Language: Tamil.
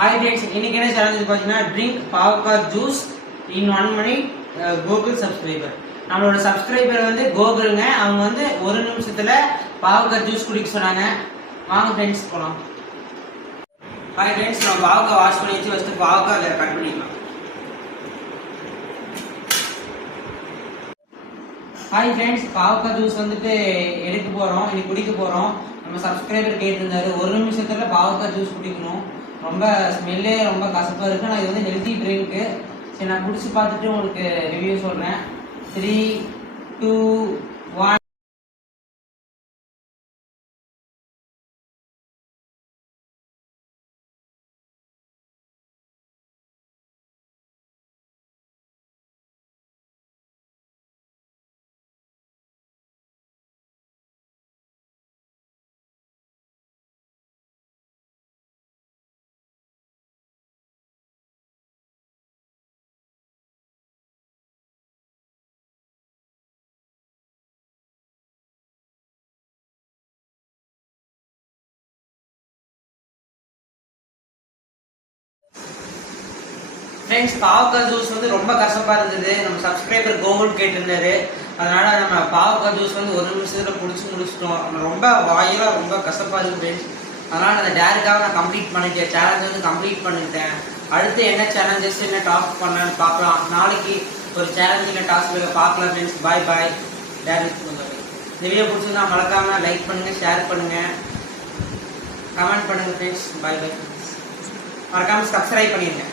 Hi friends, இன்னைக்கு என்ன சேலஞ்ச் பாத்தீங்கன்னா drink பாவக்காய் juice in 1 minute Google subscriber. நம்மளோட சப்ஸ்கிரைபர் வந்து கோகுல்ங்க. அவங்க வந்து ஒரு நிமிஷத்துல பாவக்காய் ஜூஸ் குடிக்க சொன்னாங்க. வாங்க ஃப்ரெண்ட்ஸ் போலாம். ஹாய் ஃப்ரெண்ட்ஸ், நம்ம பாவக்காய் வாஷ் பண்ணி வச்சு ஃபர்ஸ்ட் பாவக்காய் கட் பண்ணிக்கலாம். ஹாய் ஃப்ரெண்ட்ஸ், பாவக்காய் ஜூஸ் வந்துட்டு எடுக்க போறோம், இன்னைக்கு குடிக்க போறோம். நம்ம சப்ஸ்கிரைபர் கேட்டிருந்தாரு ஒரு நிமிஷத்துல பாவக்காய் ஜூஸ் குடிக்கணும். ரொம்ப ஸ்மெல்லே ரொம்ப கசப்பாக இருக்குது. நான் இது வந்து ஹெல்த்தி ட்ரிங்க்கு. சரி, நான் குடிச்சு பார்த்துட்டு உங்களுக்கு ரிவ்யூ சொல்கிறேன். 3, 2, 1. ஃப்ரெண்ட்ஸ், பாவக்காய் ஜூஸ் வந்து ரொம்ப கசப்பாக இருந்தது. நம்ம சப்ஸ்கிரைபர் கோகுல் கேட்டிருந்தாரு. அதனால நம்ம பாவக்காய் ஜூஸ் வந்து ஒரு நிமிஷத்துல முடிச்சிட்டோம். ரொம்ப வாயிலாக ரொம்ப கசப்பாக இருக்கு ஃப்ரெண்ட்ஸ். அதனால அந்த டேருக்காக நான் கம்ப்ளீட் பண்ணிட்டேன். சேலஞ்ச் வந்து கம்ப்ளீட் பண்ணிட்டேன். அடுத்து என்ன சேலஞ்சஸ் என்ன டாஸ்க் பண்ணலான்னு பார்க்கலாம். நாளைக்கு ஒரு சேலஞ்ச் இல்லை டாஸ்க் பார்க்கலாம் ஃப்ரெண்ட்ஸ். பாய் பாய். டேரு இந்த வீடியோ பிடிச்சிருந்தா மறக்காம லைக் பண்ணுங்க, ஷேர் பண்ணுங்க, கமெண்ட் பண்ணுங்க ஃப்ரெண்ட்ஸ். பாய் பாய். மறக்காம சப்ஸ்கிரைப் பண்ணிடுங்க.